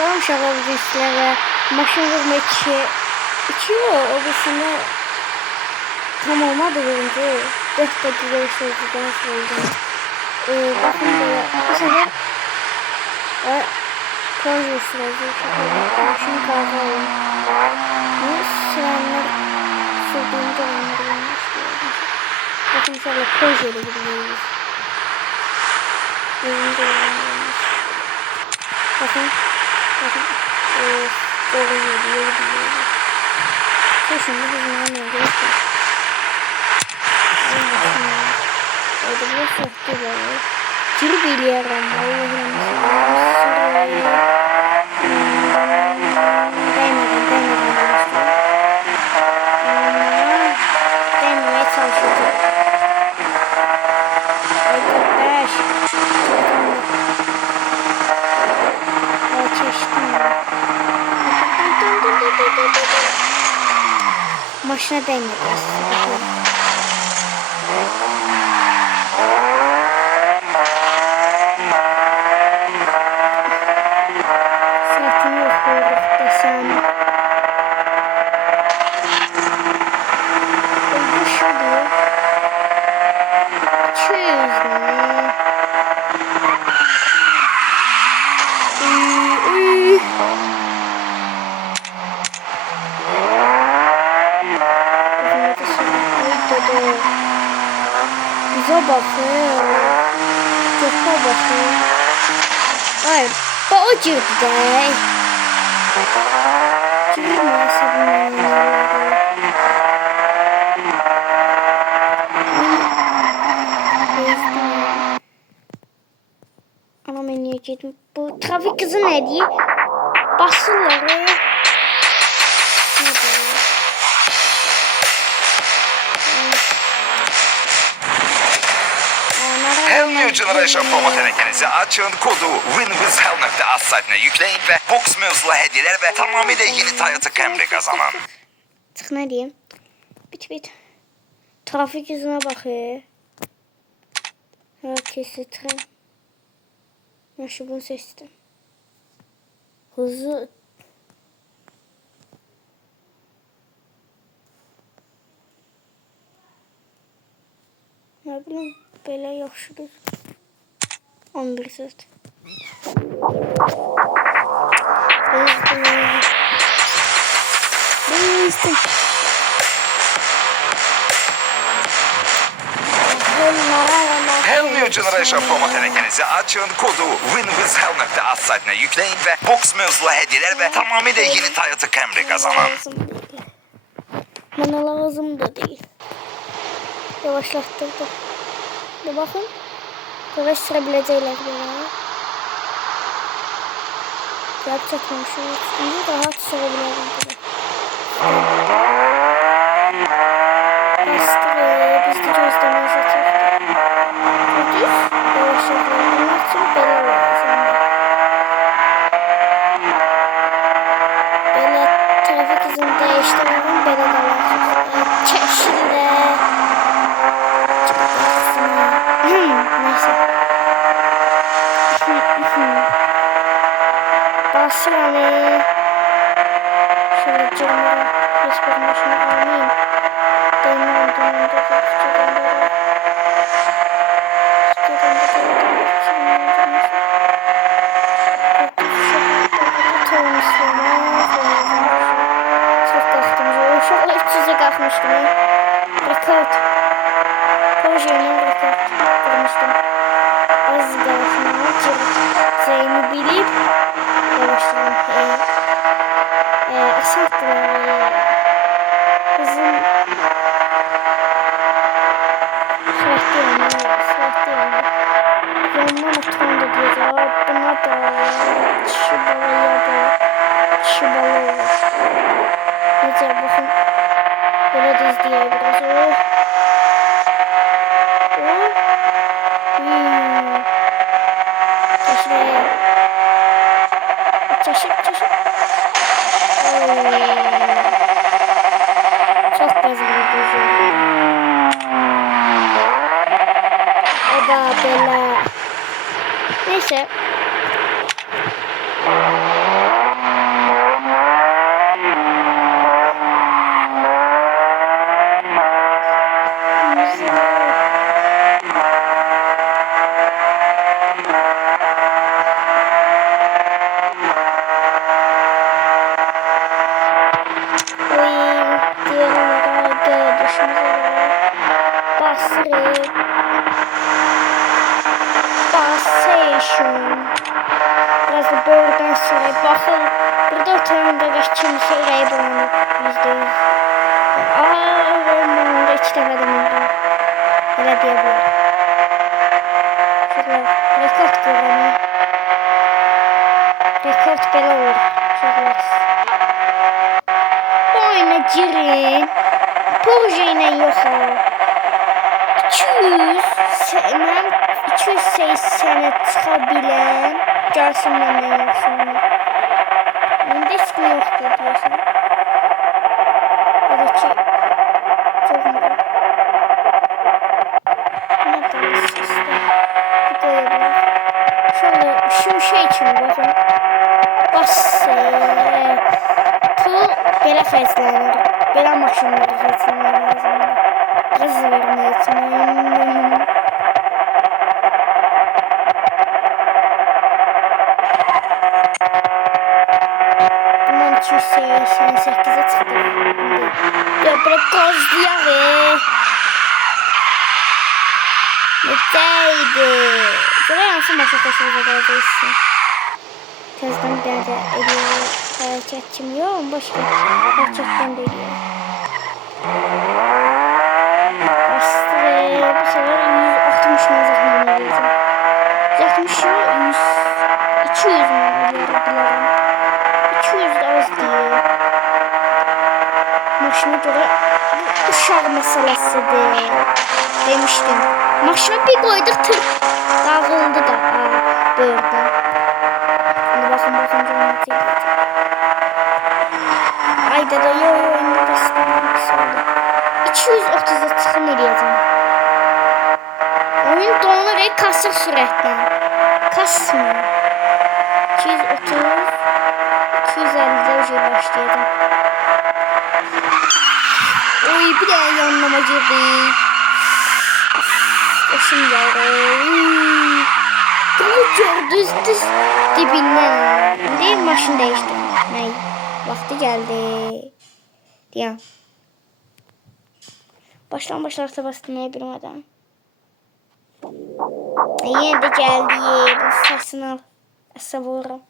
Salam uşaqlar bugün sizlərə maşın vurma iki o birisində tam olmadı birinci 4 dəqiqə sözlükdən söyləyəcəm. Baxın belə bu səfər proje sürəcək maşın qarşı alın. Bu sürənlər sürdüyüm dövrənlər olmuş deyilmiş. Bakın uşaqlar proje ilə gidiyoruz. Özüm dövrənlər olmuş. Bakın. Doğru gidiyoruz. Şimdi hızına alıyoruz. Orada bir soktu böyle. Geri biliyorum. Değmemeye çalışıyordum. Maşına değmedi aslında. Sırtını okuyoruz desem. Bu şurada. 200 lira. Bize bakıyor. Köpe bakıyor. Hayır. O girdi de. Girmezse ama ben niye girdim? Bu trafik kızı ne diye? Basırlar. Hell New Generation promo tenekenizi açın, kodu winwithhell.az saytına yükleyin ve box mevzulu hediyeler ve tamamıyla yeni Toyota Camry kazanın. Tık ne diyeyim? Bit. Trafik yüzüne bakıyor. Herkesi tren. Ya şu bunu seçtim. Hızlı. Ne bileyim. Böyle yaxşıdır. 11 söz. Bezdim. Hell New Generation promo tenekenizi açın, kodu winwithhell.az saytına yükleyin ve box mevzulu hediyeler ve tamamıyla yeni Toyota Camry kazanın. Bana lazım da değil. Yavaşlattırdım. Bir bakın. Böyle sürebilecekler böyle. Gerçekten şimdi rahat sürebilirim böyle. Biz de gözlemeye zaten. Düz yavaşlatıyor. Bunlar için böyle lazım. Böyle trafik hızını değiştirelim. Böyle de lazım. Çeşitli. Neyse. Basır hani. Şöyle camları hiçbir maşını almayayım. Dönüyorum. Rekord. Projenin rekord kırmıştım. Az kalsın gireceğimi bilip yavaşladım. Aşağıda hızım sürekli yanıyor. Yanına oturan da diyor. Buna da şıbalı olur. Neyse bakın. Böyle de izleyebiliriz. Çeşit. Çok bazı o da böyle. Neyse. İşte buradan sonra bakın. Burada oturan da kimse oraya bulanıp %100. Ömrümde 2 dəfə demirəm. Elə deyə bilərəm. Uşaqlar, rekord görürəm. Rekord belə olur. Uşaqlar. Bu oyuna girin. Proje ilə yox ha. 280'e çıxa bilən gəlsin məndən yaxşı. İndi heç kim yoxdur deyəsən. Ya da ki çok mu? Ne danışsız da. Bu koyabilir. Şöyle şu şey için bakın. Bası. Pul belə xərclənir. Belə maşınları xərclənir lazımdır. Qız vermək üçün. Bundan 288'e çıktı. Ya bırak gazlayalım. Necəydi? Görək hansı maşın xoşunuza gələcəksin. Tezdən bir dənə də eləyir. Hərəkət kimi yox, başqa hərəkətdən də eləyir. Bastırır. Bu sefer 160 məzəxlə eləyəcəm. 160 200 mi eləyir bilərəm. 200 də az deyil. Maşına görə uşaq məsələsidir. Demişdim. Maşına bir koyduk tır dağıldı da. Böyle. Şimdi bakın canım çekildi. Ayda da yo indi basıyorum. 230'a çıkım eləyəcəm. Oyun donaraq kasır sürətlə. Kasmır. 230 250'de başlayacağım. Oy bir de yanlama girdi. Başım geldi. Bunu gördünüz dibinden. Değil maşın değiştirdim. Ney? Vakti geldi. Diye. Başlarsa bastırmaya bilmeden. Yine de geldi. Bu sesini al. Savurum.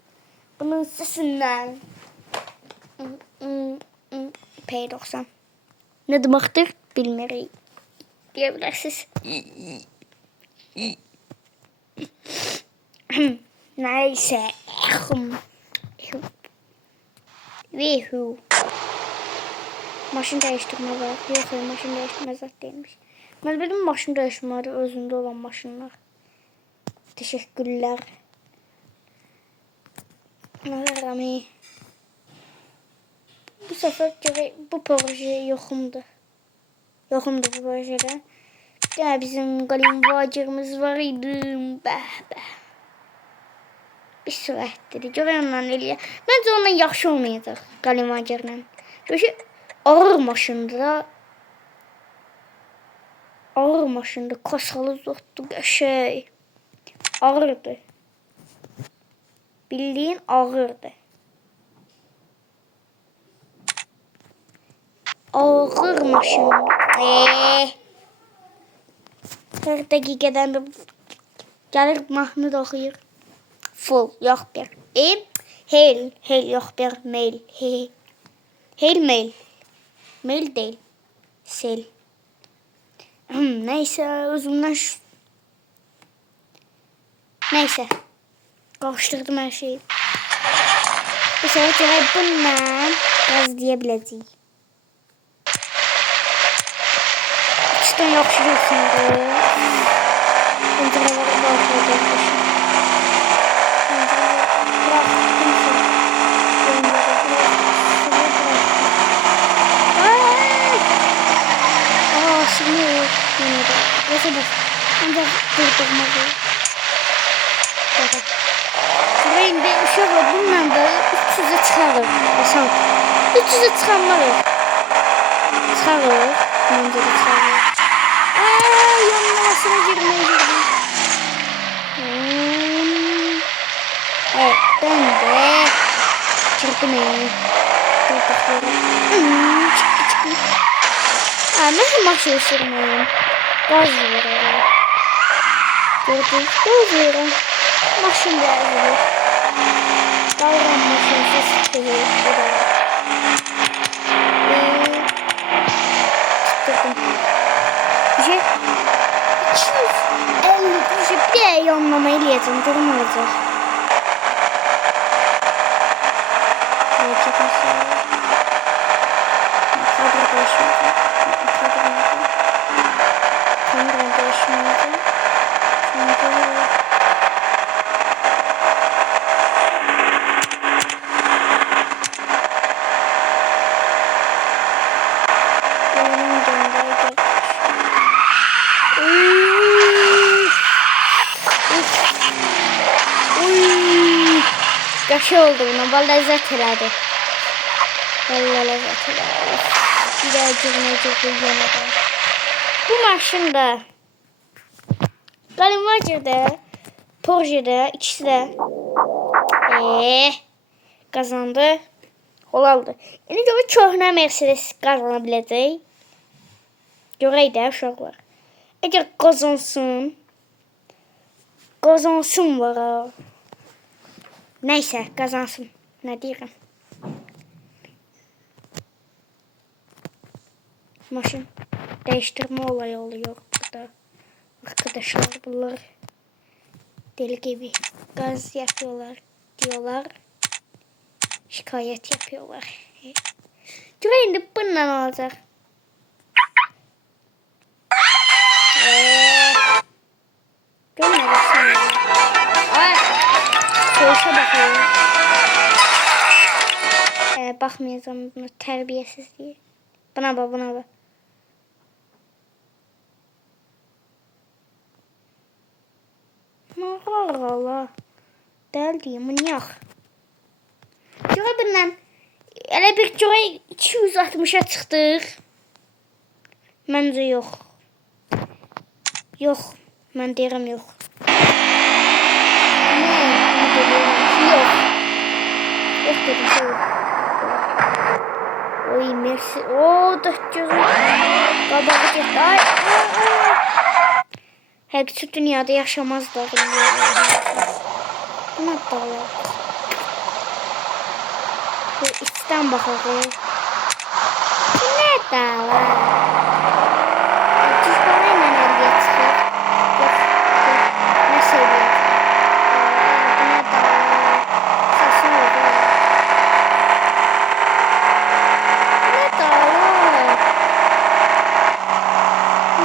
Bunun sesinden. P90. Ne demektir bilmiyorum. Diyebilirsiniz. Neyse. Vihu. Maşın değiştirme var. Yok maşın değiştirme zat değilmiş. Ben benim maşın değiştirmeleri özünde olan maşınlar. Teşekkürler. Rami. Bu sefer bu proje yoxumdur. Yoxumdur bu projede. Ya bizim qalim vacirimiz var idi. Bəh. Bir sürətdir. Görənlə eləyə. Məncə ondan yaxşı olmayacaq qalim vacirlə. Çünki ağır maşındır. Ağır maşındır. Kasalı zotdur. Qəşəng. Ağırdır. Bildiğin ağırdır. Ağır maşın. Her dakikadan bir gelir mahnı da okuyur. Full yok bir. Hel yok bir mail. Hel mail. Mail değil. Sel. Neyse özümden neyse. Karıştırdım her şeyi. Bu sefer bundan gazlayabileceğim. İşte yapışıyorsun bu. Pencereleri bağlayacakmış. Bıraktım seni. Şimdi yok. Yine de. Neyse bak. Ancak durdurmalı. Şurayı bir uşakla bununla da 300'e çıkarır. Asan. 300'e çıkarmalı. Çıkarır. Bence de çıkarır. Yanlamasına girmeye girdim. Evet ben de çıktım çıktı. Nasıl maşa ısırmayayım? Gaz veriyorum. Gördünüz gaz veriyorum. Maşın gaz veriyor. durmayacağım. Durmayacağım. Kadro değişmedi. Kadro değişmedi. Yaşı oldu buna. Vallahi lezzet elədi. Vallahi lezzet elədi. Bir daha girmeyecek bu yana. Bu maşında Galimacı'da, Porsche'de ikisi de kazandı. Olaldı. İndi görə köhnə Mercedes qazana biləcək. Görək də uşaqlar. Əgər qazansın var ha. Neyse kazansın. Ne diyeyim? Maşın değiştirme olayı oluyor burada. Arkadaşlar bunlar deli gibi gaz yapıyorlar diyorlar. Şikayet yapıyorlar. Şimdi bundan olacak. Görmedik sana. Ay. Soğuşa bakıyorum. Bakmayacağım buna, terbiyesiz diye. Buna bak, buna bak. Allah Allah. Değil diyeyim, manyak. Görə bundan elə bir görə 260'a çıxdıq. Məncə yox. Yox, mən deyirəm yox. Yok. Yok dedim şey yok. Oy merci. Oo 400. Kabağı gitti. Ay. Hepsi dünyada yaşamazlar. Bu ne dağlar? Bu içten bakalım. Bu ne dağlar? Düz balayla əlliyə çıxır. Yox. Ne seviyor?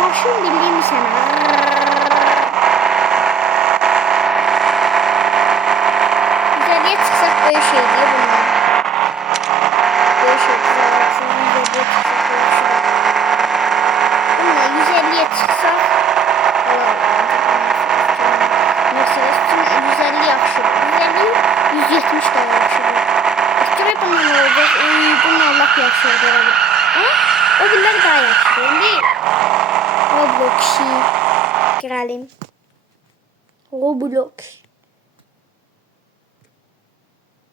Maşın bildiğim sana. Güzelliğe çıksak böyle şey diye bunlar. Böyle şey güzelliğe çıksak böyle şey. Bunlar 150'ye çıksak. Mercedes için 150 yaxşı. 150 170 daha yaxşı. İstəyirəm bundan ne olacaq? Bunlar lap yaxşı olacaq. Ama o bunlar daha yaxşı. İndi Roblox'i girelim. Roblox.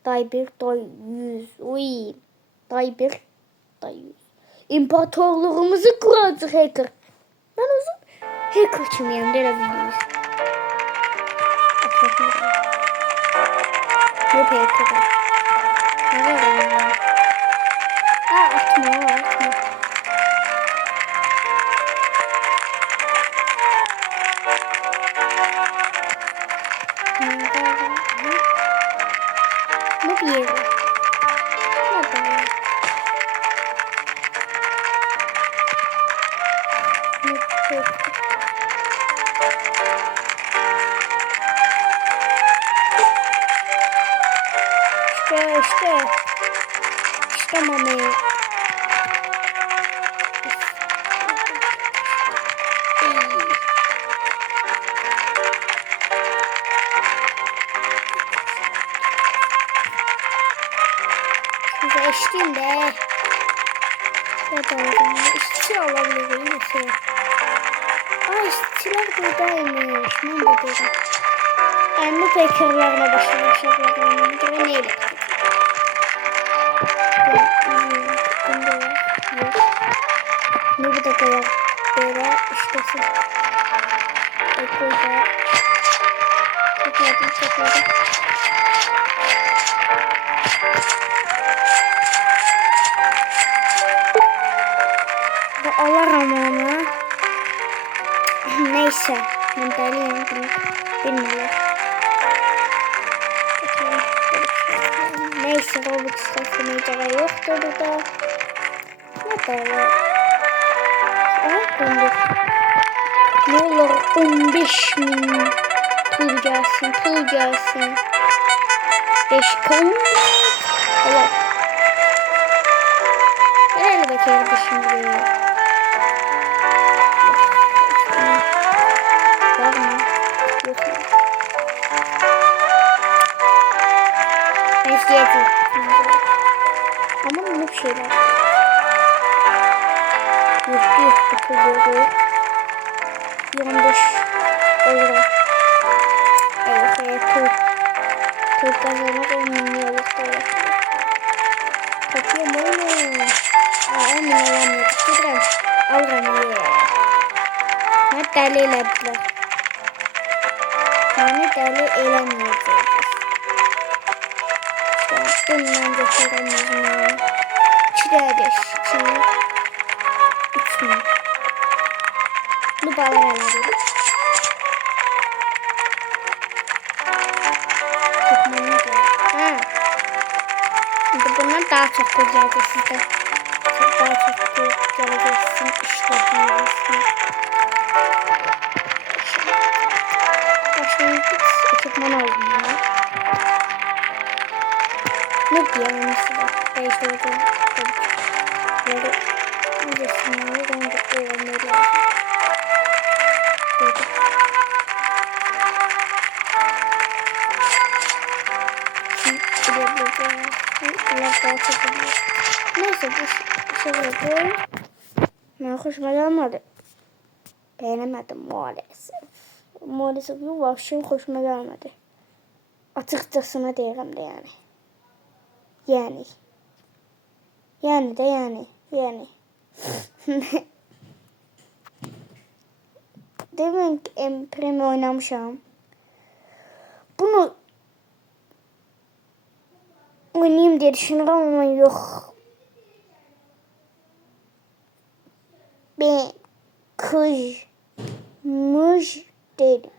Day 1, day 100. Uy. Day 1, day 100. İmparatorluğumuzu kuracaq hacker. Ben uzun hacker kimiyim deyə bilirsiniz. Ne hacker? Ne var? Atma. Ne bir yeri? Ne böyle? İşte mami. Size eşliğim de. İşçi olabilir yine. İşçiler buradaymış. Ben de dedim. Ben bu pekerlerine başlamışlar. Ve neyle? Ne bu da kadar böyle iştesin. Burada topladım. Ve alırım onu. Neyse. Ben deliyim. Bilmiyorum. Neyse Robux kastamaya gerek yoktu burada. Ne kadar? Aha bulduk. Ne olur 15.000 pul gelsin, pul gelsin. 5 pul. Allah. Herhalde beklerdi şimdi. Var mı? Yok mu? Bekleyeceğim. Ama bunu bir şeyler. Yurttu pul. 25 euro. Evet, pul. Pul kazanmak 10 milyonluk da var. Kapıyorum oğlum. Aa, 10 milyon yok. Gidelim. Alırım ya. Hatta eylediler. Yani deli eylemeyeceğiz. İşte bundan geçiremezim ya. 2'de 5. 3 mü? Bu balığı alabilirim. Tutmamız var. Ha. Şimdi bundan daha çok kuracağız size. Daha çok göreceksin. İşte görüyorsun. Başlangıç ekipman aldım ya. Ne diyeyim mesela? Değiştirdim. Böyle müzesinleri ben de öğrenmeyi lazım. Böyle. Neyse bu sebebi ben hoşuma gelmedi. Beğenemedim maalesef. Maalesef bu vahşim hoşuma gelmedi. Açıkçasına diyelim de yani. Yani. Demin ki Empremi oynamışam. Bunu oynayayım diye düşünüyorum ama yok. Ben kızmış değilim.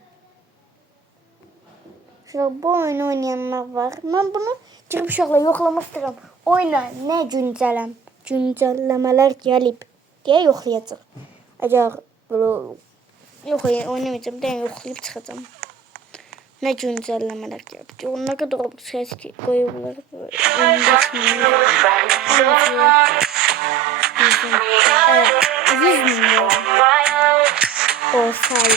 Şöyle bu oyunu oynayanlar var. Ben bunu girip şöyle yoklamak istedim. Oyuna ne güncellemeler gelip diye yoklayacağım. Acaba böyle yok oynamayacağım diye yoklayıp çıkacağım. Ne güncellemeler gelip. Ne kadar bir ses koyuyorlar. 15 milyon. Evet. 100 milyon. Olsaydı.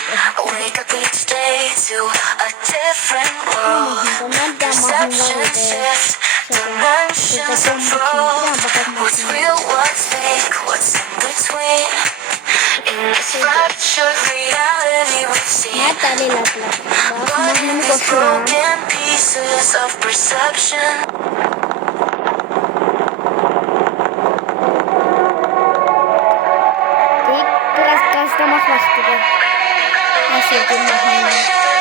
Perception shift, dimensions unfold. What's real, what's fake, what's in between? In this fractured reality we've seen, bodies broken pieces of perception. Biraz gazlamak vakti bu. En sevdiğim mahnemi.